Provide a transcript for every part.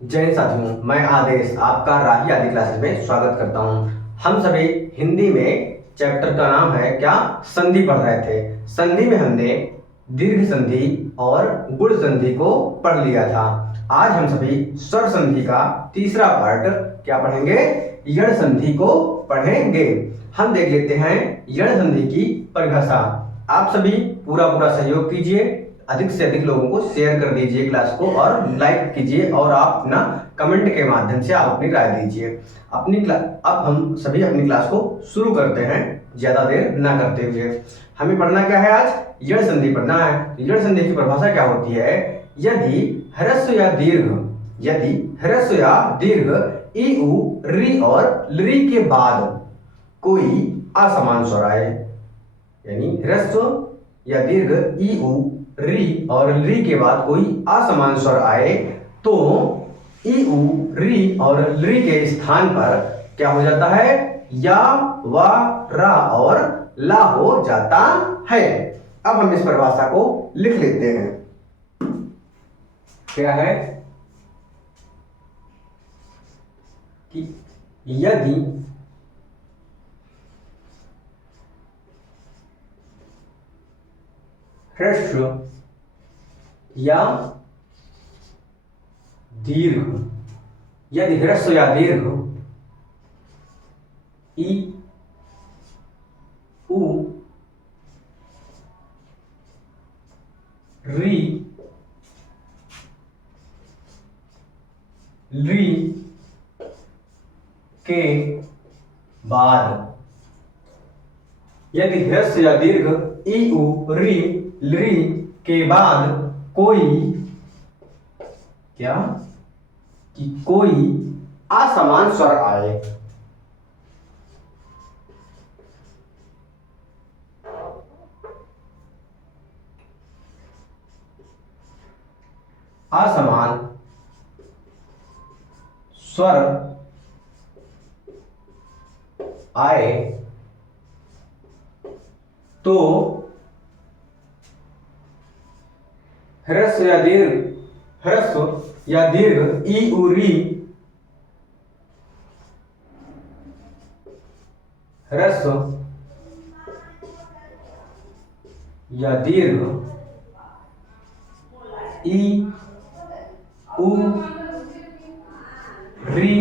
जय हिंद साथियों, मैं आदेश आपका राही आदि क्लासेस में स्वागत करता हूं। हम सभी हिंदी में चैप्टर का नाम है क्या, संधि पढ़ रहे थे। संधि में हमने दीर्घ संधि और गुण संधि को पढ़ लिया था। आज हम सभी स्वर संधि का तीसरा पार्ट क्या पढ़ेंगे, यण संधि को पढ़ेंगे। हम देख लेते हैं यण संधि की परिभाषा। आप सभी पूरा सहयोग कीजिए, अधिक से अधिक लोगों को शेयर कर दीजिए क्लास को और लाइक कीजिए, और आप अपना कमेंट के माध्यम से आप अपनी राय दीजिए। अब हम सभी अपनी क्लास को शुरू करते हैं, ज्यादा देर ना करते हुए। हमें पढ़ना क्या है आज, यण संधि पढ़ना है। यण संधि की परिभाषा क्या होती है, यदि ह्रस्व या दीर्घ ई उ री और लृ के बाद कोई असमान स्वर आए, यानी ह्रस्व या दीर्घ ई उ री और लृ के बाद कोई असमान स्वर आए तो ई उ री और लृ के स्थान पर क्या हो जाता है, या वा रा और ला हो जाता है। अब हम इस परिभाषा को लिख लेते हैं। क्या है कि यदि ह्रस्व या दीर्घ ई उ री लृ के बाद, यदि ह्रस्व या दीर्घ ई उ री लृ के बाद कोई क्या, कि कोई असमान स्वर आए, असमान स्वर आए तो ह्रस्व या दीर्घ ई उ री ह्रस्व या दीर्घ ई उ री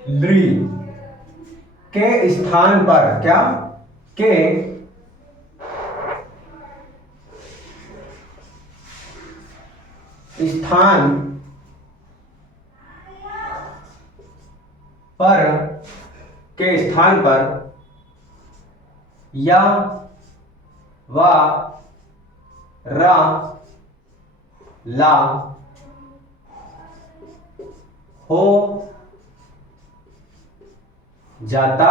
लृ के स्थान पर क्या, के स्थान पर या वा रा ला हो जाता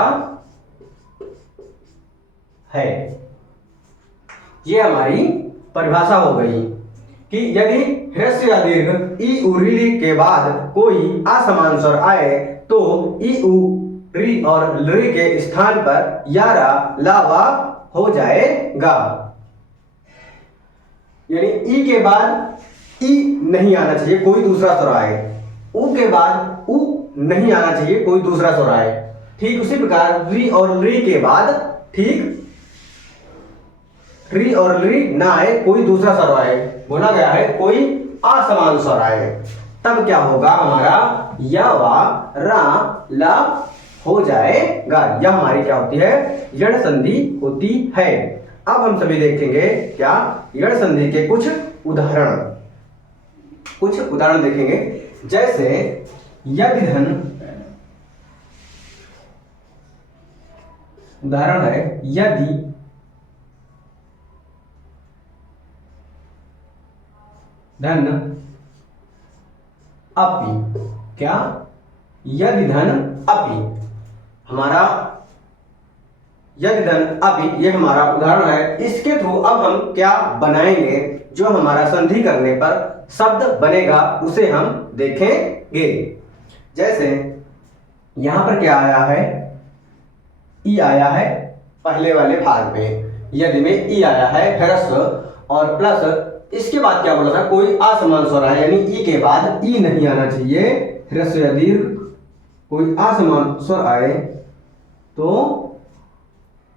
है। ये हमारी परिभाषा हो गई कि यदि ह्रस्व या दीर्घ ई उ री के बाद कोई असमान स्वर आए तो ई उ री और लृ के स्थान पर या रा ला वा हो जाएगा। यानी ई के बाद ई नहीं आना चाहिए, कोई दूसरा स्वर आए। उ के बाद उ नहीं आना चाहिए, कोई दूसरा स्वर आए। ठीक उसी प्रकार री और लृ के बाद, ठीक री और लृ ना आए, कोई दूसरा स्वर आए, बोला गया है कोई असमान स्वर आए, तब क्या होगा, हमारा या वा रा ला हो जाएगा। यह हमारी क्या होती है, यण संधि होती है। अब हम सभी देखेंगे क्या, यण संधि के कुछ उदाहरण देखेंगे। जैसे यदि धन, उदाहरण है यदि धन अपि, क्या, यदि धन अपि, हमारा यदि धन अपि ये हमारा उदाहरण है। इसके थ्रू अब हम क्या बनाएंगे, जो हमारा संधि करने पर शब्द बनेगा उसे हम देखेंगे। जैसे यहां पर क्या आया है, ई आया है पहले वाले भाग में, यदि में ई आया है ह्रस्व और प्लस इसके बाद क्या बोला था, कोई असमान स्वर आए, यानी ई के बाद ई नहीं आना चाहिए, ह्रस्व या दीर्घ कोई असमान स्वर आए तो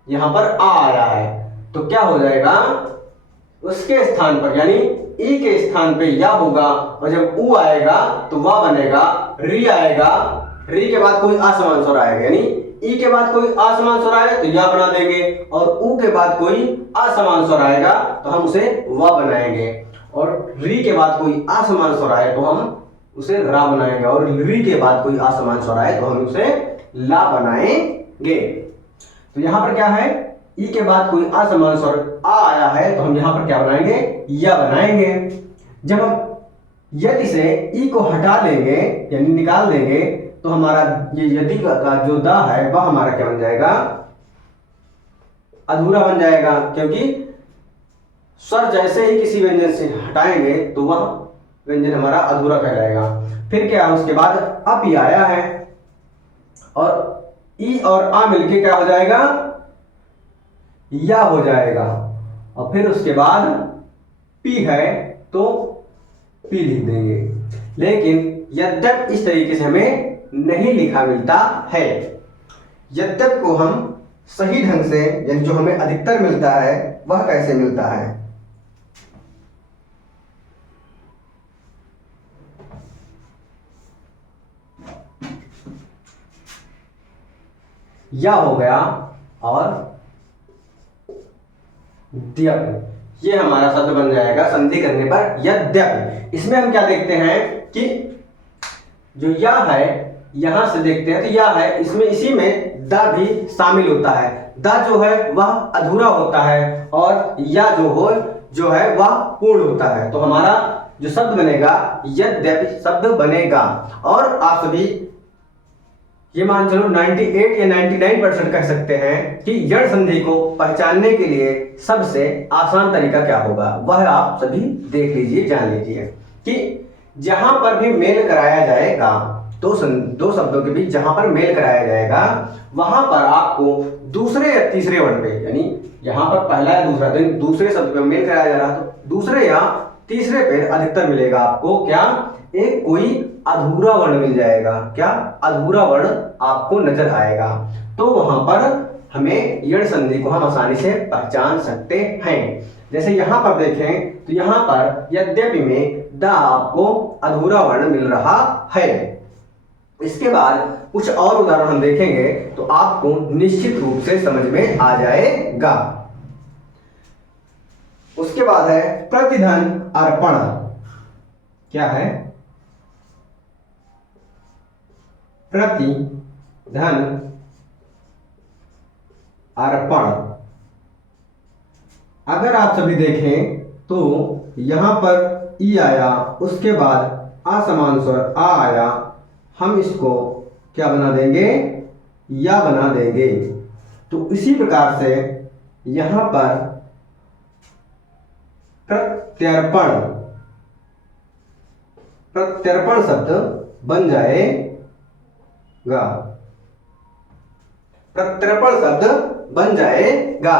यहां पर आ आया है तो क्या हो जाएगा, उसके स्थान पर यानी ई के स्थान पे या होगा, और जब ऊ आएगा तो वाह बनेगा, री आएगा, री के बाद कोई असमान स्वर आएगा, यानी ई के बाद कोई असमान स्वर आएगा तो या बना देंगे, और ऊ के बाद कोई असमान स्वर आएगा तो हम उसे व बनाएंगे, और री के बाद कोई असमान स्वर आए तो हम उसे रा बनाएंगे, और री के बाद कोई असमान स्वर आए तो हम उसे ला बनाएंगे। तो यहाँ पर क्या है, ई के बाद कोई असमान स्वर आ आया है तो हम यहाँ पर क्या बनाएंगे, या बनाएंगे। जब हम यदि से ई को हटा लेंगे यानी निकाल देंगे तो हमारा ये यदि का जो दा है वह हमारा क्या बन जाएगा, अधूरा बन जाएगा, क्योंकि स्वर जैसे ही किसी व्यंजन से हटाएंगे तो वह व्यंजन हमारा अधूरा कहलाएगा। फिर क्या, उसके बाद अप ई आया है और ई और आ मिलके क्या हो जाएगा, या हो जाएगा, और फिर उसके बाद पी है तो पी लिख देंगे। लेकिन यद्यप इस तरीके से हमें नहीं लिखा मिलता है, यद्यप को हम सही ढंग से यानी जो हमें अधिकतर मिलता है वह कैसे मिलता है, या हो गया और द्यप, ये हमारा शब्द बन जाएगा संधि करने पर यद्यप। इसमें हम क्या देखते हैं कि जो या है यहां से देखते हैं तो या है, इसमें इसी में द भी शामिल होता है, द जो है वह अधूरा होता है और या जो है वह पूर्ण होता है। तो हमारा जो शब्द बनेगा यद्यपि शब्द बनेगा, और आप सभी ये मान चलो 98 या 99% कह सकते हैं कि यण संधि को पहचानने के लिए सबसे आसान तरीका क्या होगा, वह आप सभी देख लीजिए, जान लीजिए कि जहां पर भी मेल कराया जाएगा, दो शब्दों के बीच जहां पर मेल कराया जाएगा वहां पर आपको दूसरे या तीसरे वर्ण पे, यानी यहां पर पहला या दूसरा दिन दूसरे शब्द पे मेल कराया जा रहा तो दूसरे या तीसरे पे अधिकतर मिलेगा आपको क्या, एक कोई अधूरा वर्ण मिल जाएगा, क्या अधूरा वर्ण आपको नजर आएगा। तो वहां पर हमें यण संधि को हम आसानी से पहचान सकते हैं। जैसे यहां पर देखें तो यहां पर यद्यपि में द आपको अधूरा वर्ण मिल रहा है। इसके बाद कुछ और उदाहरण हम देखेंगे तो आपको निश्चित रूप से समझ में आ जाएगा। उसके बाद है प्रतिधन अर्पण, क्या है, प्रतिधन अर्पण। अगर आप सभी देखें तो यहां पर ई आया, उसके बाद असमान स्वर आ आया, हम इसको क्या बना देंगे, या बना देंगे। तो इसी प्रकार से यहां पर प्रत्यर्पण, प्रत्यर्पण शब्द बन जाएगा, प्रत्यर्पण शब्द बन जाएगा।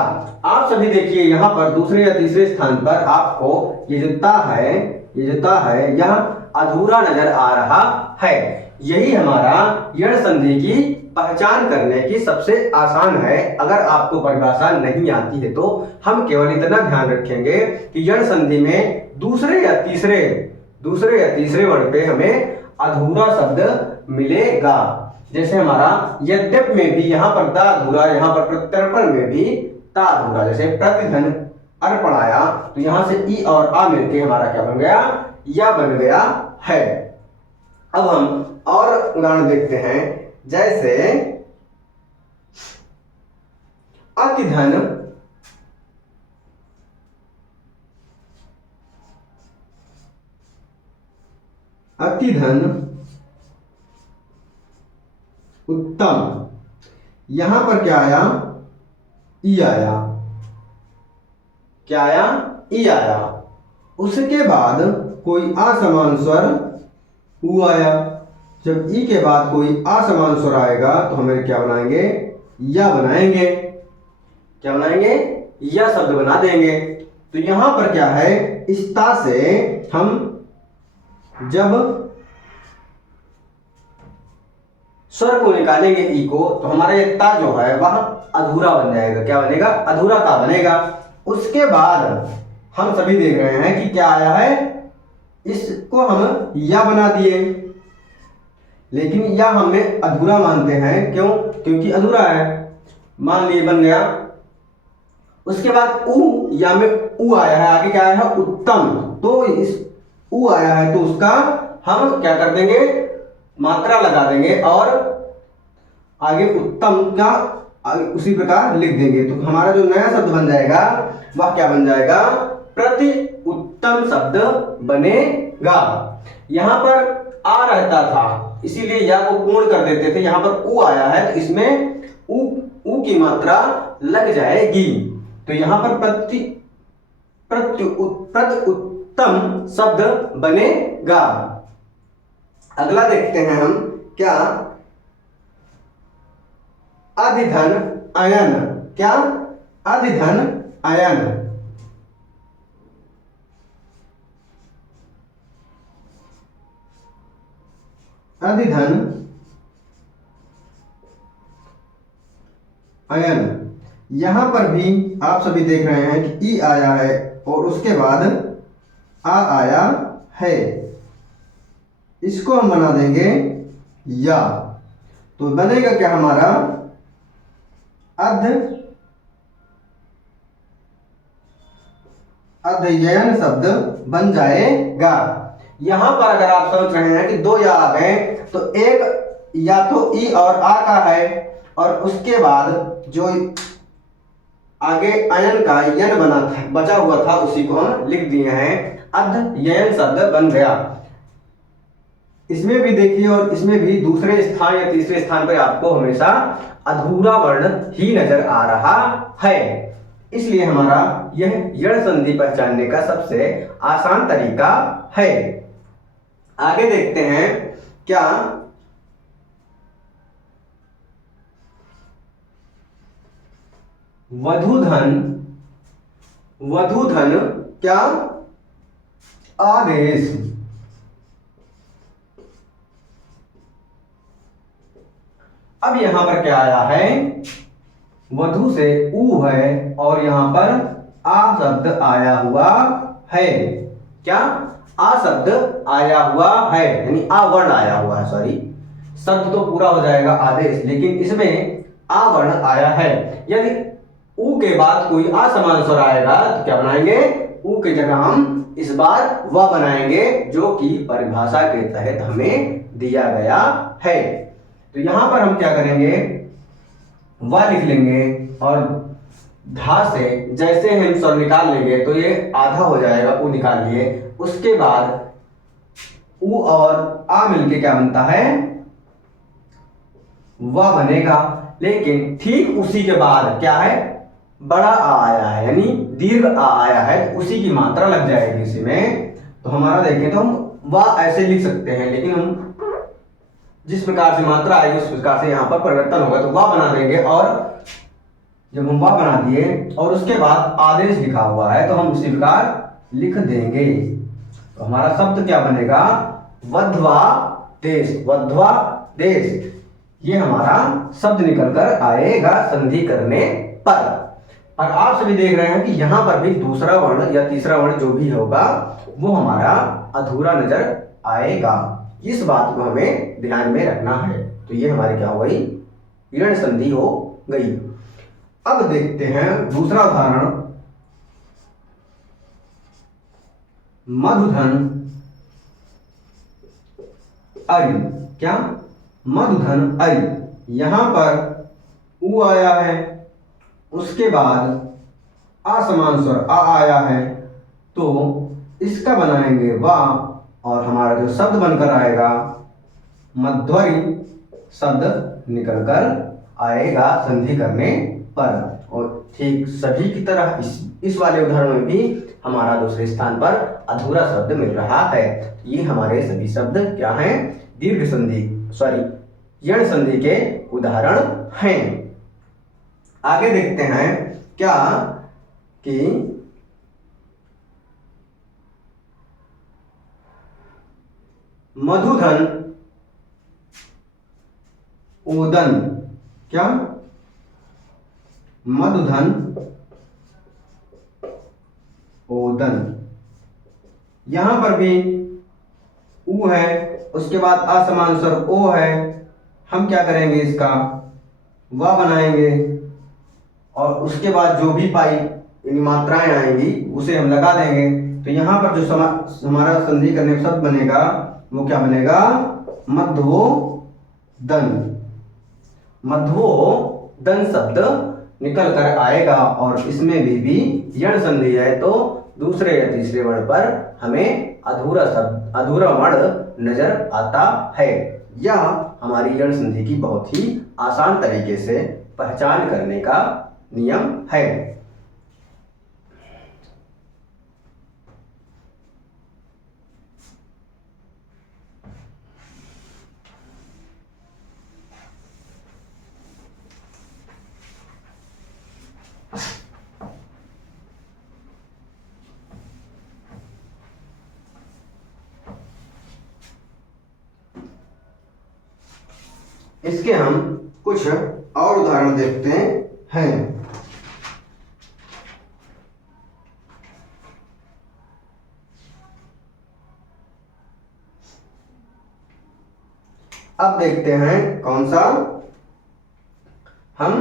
आप सभी देखिए यहां पर दूसरे या तीसरे स्थान पर आपको ये जो ता है यह अधूरा नजर आ रहा है। यही हमारा यण संधि की पहचान करने की सबसे आसान है। अगर आपको परिभाषा नहीं आती है तो हम केवल इतना ध्यान रखेंगे कि यण संधि में दूसरे या तीसरे वर्ण पे हमें अधूरा शब्द मिलेगा। जैसे हमारा यद्यप में भी यहाँ पर ता अधूरा, यहाँ पर प्रत्यर्पण में भी ता अधूरा। जैसे प्रतिधन अर्पण आया तो यहाँ से ई और आ मिलके हमारा क्या बन गया, या बन गया है। अब हम और उदाहरण देखते हैं, जैसे अतिधन उत्तम। यहां पर क्या आया, ई आया, क्या आया, ई आया। उसके बाद कोई असमान स्वर ऊ आया। जब ई के बाद कोई असमान स्वर आएगा तो हमें क्या बनाएंगे, या बनाएंगे, क्या बनाएंगे, या शब्द बना देंगे। तो यहां पर क्या है, इस ता से हम जब स्वर को निकालेंगे ई को, तो हमारा ये ता जो है वह अधूरा बन जाएगा। क्या बनेगा? अधूरा ता बनेगा। उसके बाद हम सभी देख रहे हैं कि क्या आया है, इसको हम या बना दिए, लेकिन या हमें अधूरा मानते हैं। क्यों? क्योंकि अधूरा है। मान लिए बन गया। उसके बाद उ, या में उ आया है, आगे क्या आया है? उत्तम। तो इस उ आया है तो उसका हम क्या कर देंगे? मात्रा लगा देंगे और आगे उत्तम का उसी प्रकार लिख देंगे। तो हमारा जो नया शब्द बन जाएगा वह क्या बन जाएगा? प्रति उत्तम शब्द बनेगा। यहां पर आ रहता था, इसीलिए या को पूर्ण कर देते थे। यहां पर उ आया है तो इसमें उ की मात्रा लग जाएगी। तो यहां पर प्रति उत्तम शब्द बनेगा। अगला देखते हैं हम, क्या? अधिधन अयन। क्या? अधिधन अयन। अधिधन अयन। यहां पर भी आप सभी देख रहे हैं कि ई आया है और उसके बाद आ आया है। इसको हम बना देंगे या। तो बनेगा क्या हमारा? अध्ययन शब्द बन जाएगा। यहां पर अगर आप सोच रहे हैं कि दो या आ गए, तो एक या तो ई और आ का है और उसके बाद जो आगे अयन का यन बना था, बचा हुआ था, उसी को हम लिख दिए हैं। अध्ययन शब्द बन गया। इसमें भी देखिए और इसमें भी दूसरे स्थान या तीसरे स्थान पर आपको हमेशा अधूरा वर्ण ही नजर आ रहा है। इसलिए हमारा यह यण संधि पहचानने का सबसे आसान तरीका है। आगे देखते हैं, क्या? वधूधन। वधूधन क्या? आदेश। अब यहां पर क्या आया है? वधु से उ है और यहां पर आ शब्द आया हुआ है। क्या? आ शब्द आया हुआ है, यानी आ वर्ण आया हुआ है। सॉरी, शब्द तो पूरा हो जाएगा आदेश, लेकिन इसमें आ वर्ण आया है। यदि उ के बाद कोई असमान स्वर आएगा तो क्या बनाएंगे? उ की जगह हम इस बार व बनाएंगे, जो कि परिभाषा के तहत हमें दिया गया है। तो यहां पर हम क्या करेंगे? व लिख लेंगे और धा से जैसे हम स्वर निकाल लेंगे तो ये आधा हो जाएगा। उ निकाल लिए, उसके बाद उ और आ मिलके क्या बनता है? व बनेगा। लेकिन ठीक उसी के बाद क्या है? बड़ा आ आया है, यानी दीर्घ आ आया है, तो उसी की मात्रा लग जाएगी इसी में। तो हमारा देखें तो हम व ऐसे लिख सकते हैं, लेकिन हम जिस प्रकार से मात्रा आएगी उस प्रकार से यहाँ पर परिवर्तन होगा। तो व बना देंगे और जब हम व बना दिए और उसके बाद आदेश लिखा हुआ है तो हम उसी प्रकार लिख देंगे। तो हमारा शब्द क्या बनेगा? वध्वा देश। वध्वा देश, ये हमारा शब्द निकल कर आएगा संधि करने पर। और आप सभी देख रहे हैं कि यहां पर भी दूसरा वर्ण या तीसरा वर्ण जो भी होगा वो हमारा अधूरा नजर आएगा। इस बात को हमें ध्यान में रखना है। तो ये हमारी क्या हो गई? यण संधि हो गई। अब देखते हैं दूसरा उदाहरण। मधुधन अरि। क्या? मधुधन अरि। यहां पर उ आया है, उसके बाद असमान स्वर आ आया है, तो इसका बनाएंगे वा और हमारा जो शब्द बनकर आएगा मध्वरी शब्द निकलकर आएगा संधि करने पर। और ठीक सभी की तरह इस वाले उदाहरण में भी हमारा दूसरे स्थान पर अधूरा शब्द मिल रहा है। ये हमारे सभी शब्द क्या हैं? दीर्घ संधि, सॉरी, यण संधि के उदाहरण हैं। आगे देखते हैं, क्या? कि मधुधन ओदन, क्या? मधुधन ओदन। यहां पर भी ऊ है, उसके बाद असमान स्वर ओ है, हम क्या करेंगे, इसका व बनाएंगे और उसके बाद जो भी पाई यानी मात्राएं आएंगी उसे हम लगा देंगे। तो यहां पर जो हमारा संधि करने का शब्द बनेगा वो क्या बनेगा, मध्वोदन। मध्वोदन शब्द निकल कर आएगा और इसमें भी यण संधि है तो दूसरे या तीसरे वर्ण पर हमें अधूरा शब्द, अधूरा वर्ण नजर आता है। यह हमारी यण संधि की बहुत ही आसान तरीके से पहचान करने का नियम है। इसके हम कुछ और उदाहरण देखते हैं। अब देखते हैं कौन सा, हम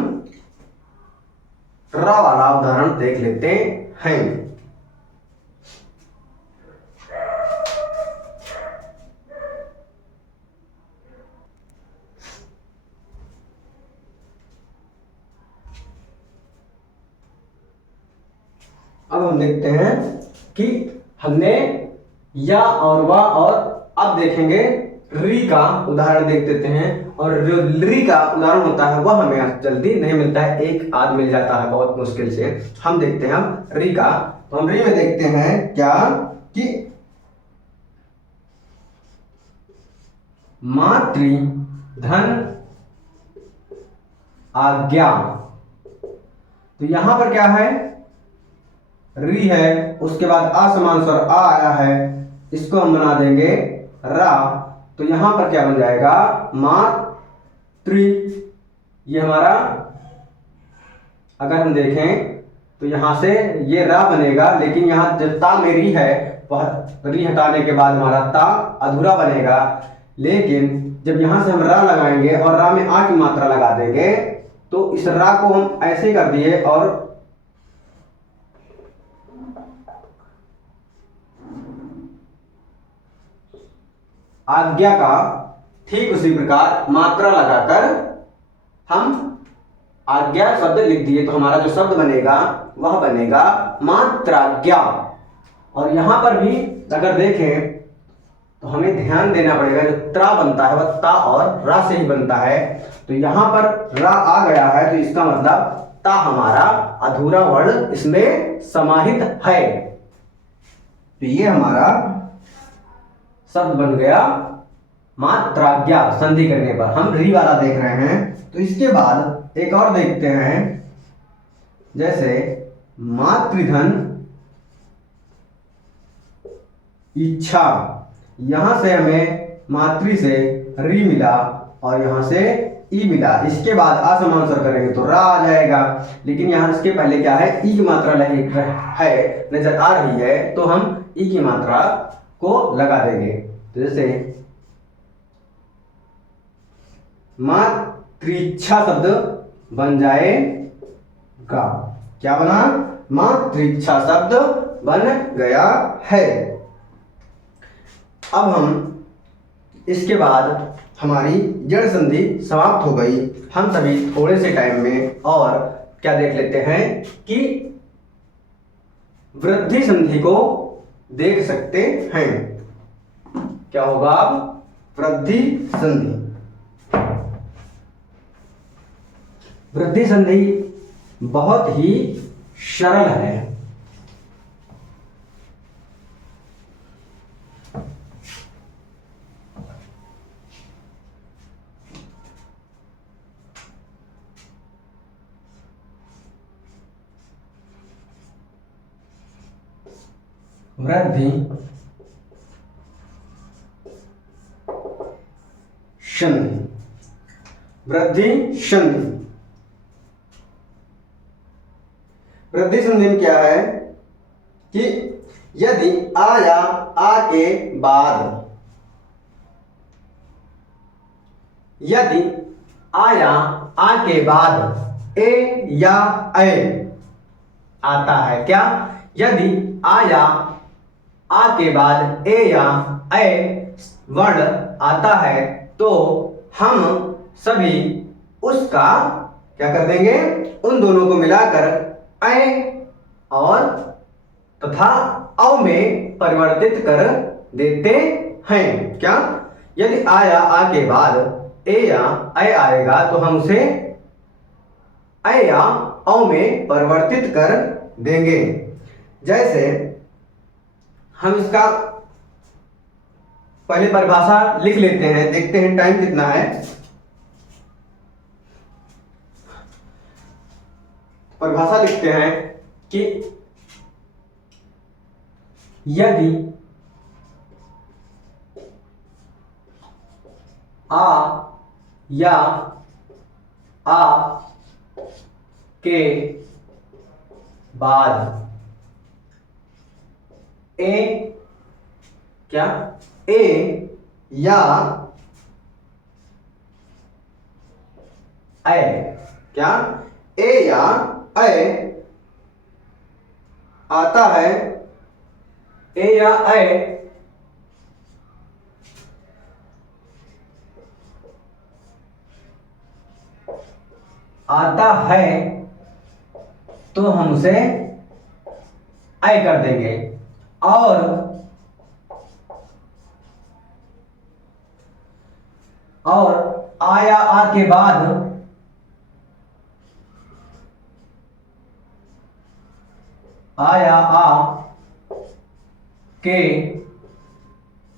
रा वाला उदाहरण देख लेते हैं। अब हम देखते हैं कि हमने या और वा और अब देखेंगे री का उदाहरण देख देते हैं। और जो री का उदाहरण होता है वह हमें जल्दी नहीं मिलता है, एक आध मिल जाता है बहुत मुश्किल से। हम देखते हैं हम री का, तो हम री में देखते हैं क्या कि मातृ धन आज्ञा। तो यहां पर क्या है, री है, उसके बाद असमान स्वर आ आया है, इसको हम बना देंगे रा। तो यहां पर क्या बन जाएगा, मातृ। ये हमारा अगर हम देखें तो यहां से ये रा बनेगा, लेकिन यहां जब ता में री है वह री हटाने के बाद हमारा ता अधूरा बनेगा। लेकिन जब यहां से हम रा लगाएंगे और रा में आ की मात्रा लगा देंगे तो इस रा को हम ऐसे कर दिए और आज्ञा का ठीक उसी प्रकार मात्रा लगाकर हम आज्ञा शब्द लिख दिए। तो हमारा जो शब्द बनेगा वह बनेगा मात्राज्ञा। और यहां पर भी अगर देखें तो हमें ध्यान देना पड़ेगा, जो त्रा बनता है वह ता और रा से ही बनता है। तो यहां पर रा आ गया है तो इसका मतलब ता हमारा अधूरा वर्ण इसमें समाहित है। तो ये हमारा शब्द बन गया मात्राज्ञा संधि करने पर। हम री वाला देख रहे हैं। तो इसके बाद एक और देखते हैं, जैसे मातृधन इच्छा। यहां से हमें मातृ से री मिला और यहां से ई मिला, इसके बाद असमान स्वर करेंगे तो रा आ जाएगा। लेकिन यहां इसके पहले क्या है, ई की मात्रा है नजर आ रही है, तो हम ई की मात्रा को लगा देंगे। तो जैसे मातृच्छा शब्द बन जाएगा, क्या बना, मातृच्छा शब्द बन गया है। अब हम इसके बाद हमारी जड़ संधि समाप्त हो गई। हम सभी थोड़े से टाइम में और क्या देख लेते हैं कि वृद्धि संधि को देख सकते हैं। क्या होगा अब, वृद्धि संधि। वृद्धि संधि बहुत ही सरल है। वृद्धि संधि। वृद्धि संधि। वृद्धि संधि में क्या है कि यदि आ या आ के बाद, यदि आ या आ के बाद ए या ऐ आता है, क्या, यदि आ या आ के बाद ए या ऐ वर्ण आता है तो हम सभी उसका क्या कर देंगे, उन दोनों को मिलाकर ऐ और तथा औ में परिवर्तित कर देते हैं। क्या, यदि आ या आ के बाद ए या ऐ आएगा तो हम उसे ऐ या औ में परिवर्तित कर देंगे। जैसे हम इसका पहले परिभाषा लिख लेते हैं, देखते हैं टाइम कितना है। परिभाषा लिखते हैं कि यदि आ या आ के बाद ए, क्या, ए या ऐ, क्या, ए या ऐ आता है, ए या ऐ आता है तो हम उसे ऐ कर देंगे। और आ या आ के बाद आ या आ के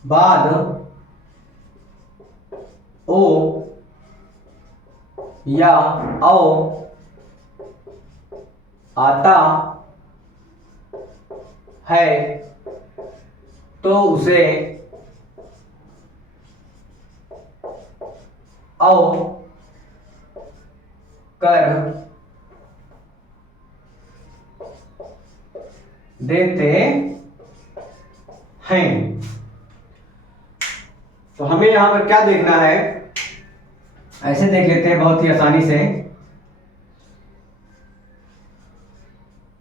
बाद ओ या औ आता है तो उसे औ कर देते हैं। तो हमें यहां पर क्या देखना है, ऐसे देख लेते हैं बहुत ही आसानी से।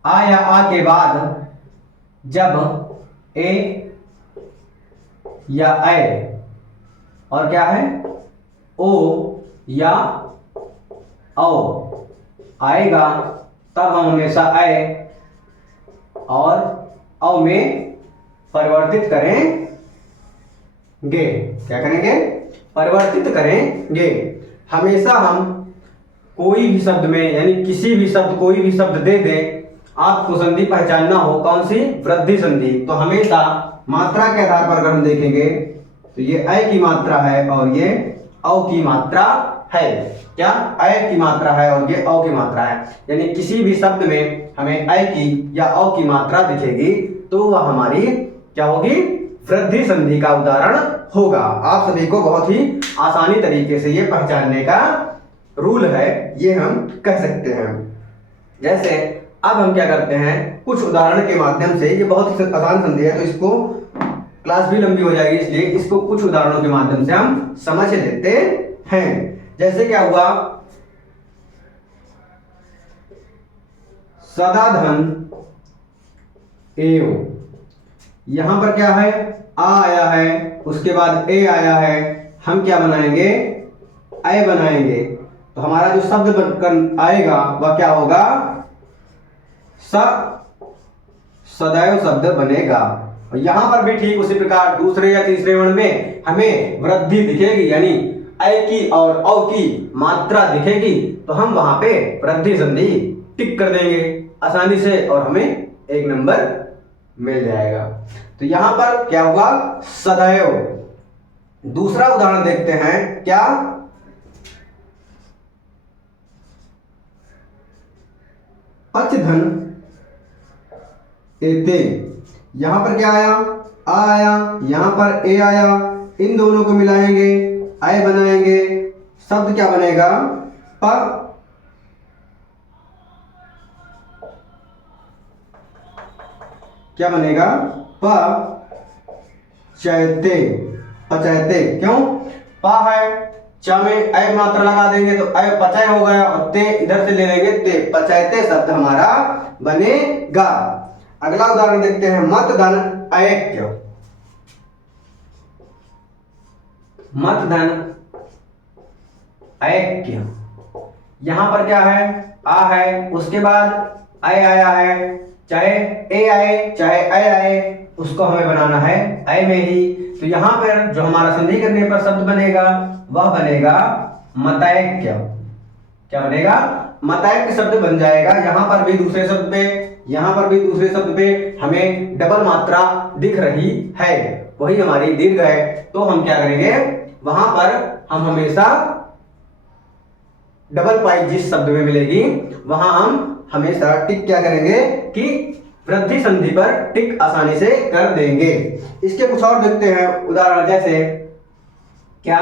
आ या आ के बाद जब ए या ऐ और क्या है ओ या औ आएगा तब हम हमेशा ऐ और औ में परिवर्तित करेंगे। क्या करेंगे, परिवर्तित करेंगे। हमेशा हम कोई भी शब्द में, यानी किसी भी शब्द, कोई भी शब्द दे दें, आपको संधि पहचानना हो कौन सी, वृद्धि संधि, तो हमेशा मात्रा के आधार पर अगर हम देखेंगे तो ये ऐ की मात्रा है और ये औ की मात्रा है। क्या, ऐ की मात्रा है और ये औ की मात्रा है। यानी किसी भी शब्द में हमें ऐ की या औ की मात्रा दिखेगी तो वह हमारी क्या होगी, वृद्धि संधि का उदाहरण होगा। आप सभी को बहुत ही आसानी तरीके से ये पहचानने का रूल है, ये हम कह सकते हैं। जैसे अब हम क्या करते हैं, कुछ उदाहरण के माध्यम से, ये बहुत आसान संधि है तो इसको क्लास भी लंबी हो जाएगी, इसलिए इसको कुछ उदाहरणों के माध्यम से हम समझ लेते हैं। जैसे क्या हुआ, सदा धन एव, यहां पर क्या है, आ आया है, उसके बाद ए आया है, हम क्या बनाएंगे, ऐ बनाएंगे। तो हमारा जो शब्द बनकर आएगा वह क्या होगा, सदैव शब्द बनेगा। और यहां पर भी ठीक उसी प्रकार दूसरे या तीसरे वर्ण में हमें वृद्धि दिखेगी, यानी ऐ की और औ की मात्रा दिखेगी तो हम वहां पे वृद्धि संधि टिक कर देंगे आसानी से और हमें एक नंबर मिल जाएगा। तो यहां पर क्या हुआ, सदैव। दूसरा उदाहरण देखते हैं, क्या, पचधन एते, यहां पर क्या आया, आ आया, यहां पर ए आया, इन दोनों को मिलाएंगे अय बनाएंगे, शब्द क्या बनेगा? प क्या बनेगा? पचैते, पचैते। क्यों? प है, च में अय मात्रा लगा देंगे तो अय पचय हो गया, और ते इधर से ले लेंगे ते, पचैते शब्द हमारा बनेगा। अगला उदाहरण देखते हैं, मत धन ऐक्य। मत धन ऐक्य, यहां पर क्या है? आ है, उसके बाद अय आया है, चाहे ए आए चाहे अय आए, उसको हमें बनाना है अय में ही। तो यहां पर जो हमारा संधि करने पर शब्द बनेगा वह बनेगा मतैक्य। क्या बनेगा? मतैक्य शब्द बन जाएगा। यहां पर भी दूसरे शब्द पे, यहां पर भी दूसरे शब्द पे हमें डबल मात्रा दिख रही है, वही हमारी दीर्घ है। तो हम क्या करेंगे? वहां पर हम हमेशा डबल पाई जिस शब्द में मिलेगी वहां हम हमेशा टिक क्या करेंगे कि वृद्धि संधि पर टिक आसानी से कर देंगे। इसके कुछ और देखते हैं उदाहरण, जैसे क्या?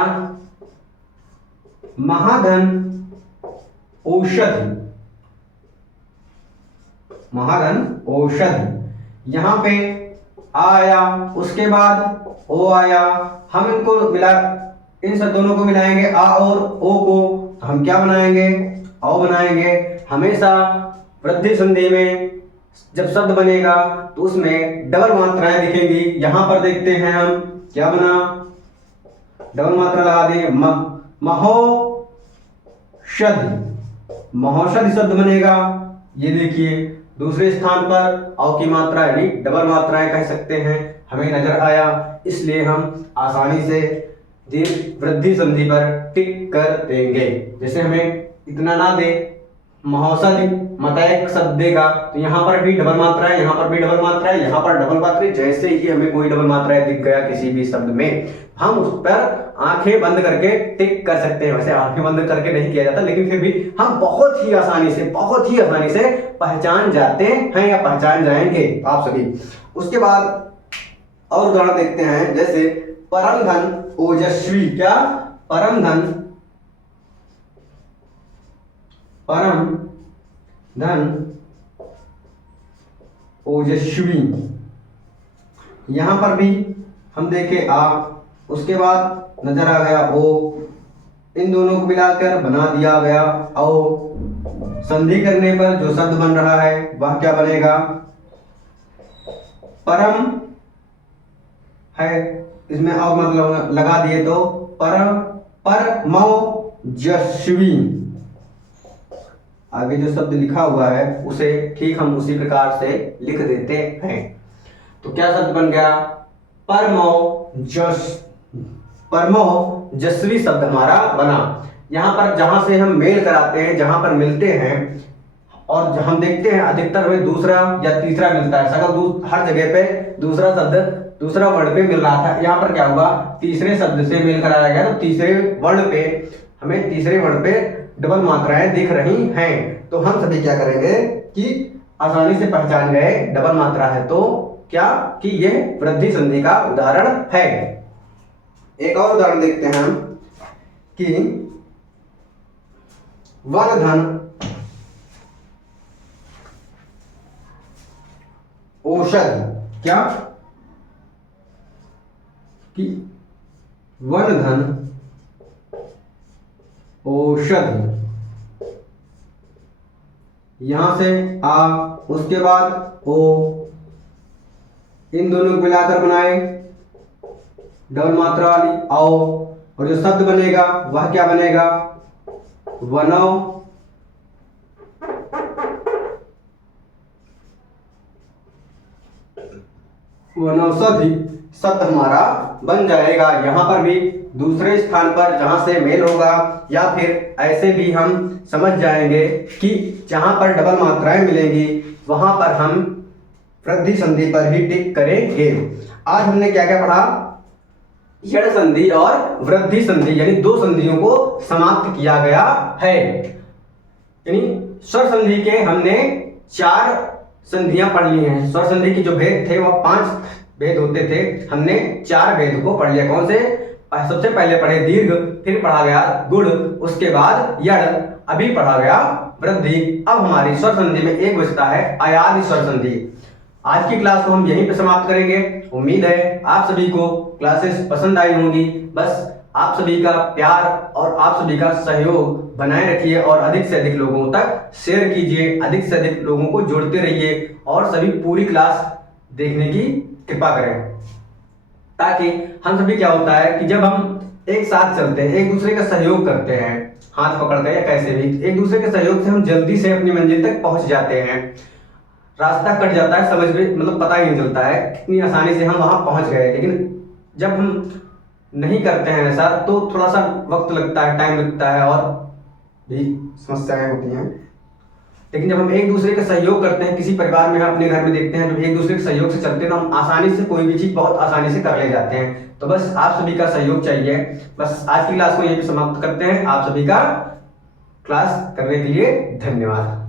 महाधन औषधि, महाधन औषधि, यहां पे आया, उसके बाद ओ आया, हम इनको मिला, इन सब दोनों को मिलाएंगे आ और ओ को, तो हम क्या बनाएंगे? औ बनाएंगे। हमेशा वृद्धि संधि में जब शब्द बनेगा तो उसमें डबल मात्राएं दिखेंगी। यहां पर देखते हैं हम क्या बना, डबल मात्रा लगा देंगे, महोषधि, महोषधि शब्द बनेगा। ये देखिए दूसरे स्थान पर औ की मात्रा यानी डबल मात्राएं कह सकते हैं हमें नजर आया, इसलिए हम आसानी से दीर्घ वृद्धि संधि पर टिक कर देंगे। जैसे हमें इतना ना दे, महौषधि मतैक्य शब्द देगा तो यहाँ पर भी डबल मात्रा है, यहाँ पर भी डबल मात्रा है, यहाँ पर डबल मात्रा है। जैसे ही हमें कोई डबल मात्रा दिख गया किसी भी शब्द में, हम उस पर आंखें बंद करके टिक कर सकते हैं। वैसे आंखें बंद करके नहीं किया जाता, लेकिन फिर भी हम बहुत ही आसानी से पहचान जाते हैं या पहचान जाएंगे आप सभी। उसके बाद और उदाहरण देखते हैं, जैसे परम धन ओजस्वी। क्या? परम धन, परम धन ओजस्वी, यहां पर भी हम देखें आ, उसके बाद नजर आ गया ओ, इन दोनों को मिलाकर बना दिया गया औ। संधि करने पर जो शब्द बन रहा है वह क्या बनेगा? परम है, इसमें और मतलब लगा दिए तो परम, परमौजस्वी। आगे जो शब्द लिखा हुआ है उसे ठीक हम उसी प्रकार से लिख देते हैं। तो क्या शब्द बन गया? परमौजस्वी शब्द हमारा बना। यहाँ पर जहां से हम मेल कराते हैं, जहां पर मिलते हैं और हम देखते हैं अधिकतर में दूसरा या तीसरा मिलता है, सगल हर जगह पे दूसरा शब्द दूसरा वर्ड पे मिल रहा था। यहाँ पर क्या हुआ? तीसरे शब्द से मेल कराया गया, तो तीसरे वर्ड पे हमें तीसरे वर्ड पे डबल मात्राएं दिख रही हैं। तो हम सभी क्या करेंगे कि आसानी से पहचान गए डबल मात्रा है तो क्या कि यह वृद्धि संधि का उदाहरण है। एक और उदाहरण देखते हैं हम कि वन धन औषधि। क्या? कि वन धन औषधि, यहां से आ, उसके बाद ओ, इन दोनों को मिलाकर बनाए डबल मात्रा वाली आओ, और जो शब्द बनेगा वह क्या बनेगा? वनौ, वनौषधि शब्द हमारा बन जाएगा। यहां पर भी दूसरे स्थान पर जहां से मेल होगा या फिर ऐसे भी हम समझ जाएंगे कि जहां पर डबल मात्राएं मिलेंगी वहां पर हम वृद्धि संधि पर ही टिक करेंगे। आज हमने क्या क्या पढ़ा? यण संधि और वृद्धि संधि यानी दो संधियों को समाप्त किया गया है। यानी स्वर संधि के हमने 4 संधियां पढ़ ली हैं। स्वर संधि के जो भेद थे वह 5 भेद होते थे, हमने 4 भेद को पढ़ लिया। कौन से? सबसे पहले पढ़े दीर्घ, फिर पढ़ा गया गुण, उसके बाद यड़, अभी पढ़ा गया वृद्धि। अब हमारी स्वर संधि में एक बचता है अयादि स्वर संधि। आज की क्लास को हम यहीं पे समाप्त करेंगे। उम्मीद है आप सभी को क्लासेस पसंद आई होंगी। बस आप सभी का प्यार और आप सभी का सहयोग बनाए रखिए और अधिक से अधिक लोगों तक शेयर कीजिए, अधिक से अधिक लोगों को जोड़ते रहिए और सभी पूरी क्लास देखने की कृपा करें, ताकि हम सभी क्या होता है कि जब हम एक साथ चलते हैं, एक दूसरे का सहयोग करते हैं, हाथ पकड़ कर या कैसे भी, एक दूसरे के सहयोग से हम जल्दी से अपनी मंजिल तक पहुंच जाते हैं। रास्ता कट जाता है, समझ में मतलब पता ही नहीं चलता है कितनी आसानी से हम वहां पहुंच गए। लेकिन जब हम नहीं करते हैं ऐसा तो थोड़ा सा वक्त लगता है, टाइम लगता है और भी समस्याएं होती हैं। लेकिन जब हम एक दूसरे का सहयोग करते हैं, किसी परिवार में, अपने घर में देखते हैं, जब एक दूसरे के सहयोग से चलते हैं तो हम आसानी से कोई भी चीज बहुत आसानी से कर ले जाते हैं। तो बस आप सभी का सहयोग चाहिए। बस आज की क्लास को यहीं पे समाप्त करते हैं। आप सभी का क्लास करने के लिए धन्यवाद।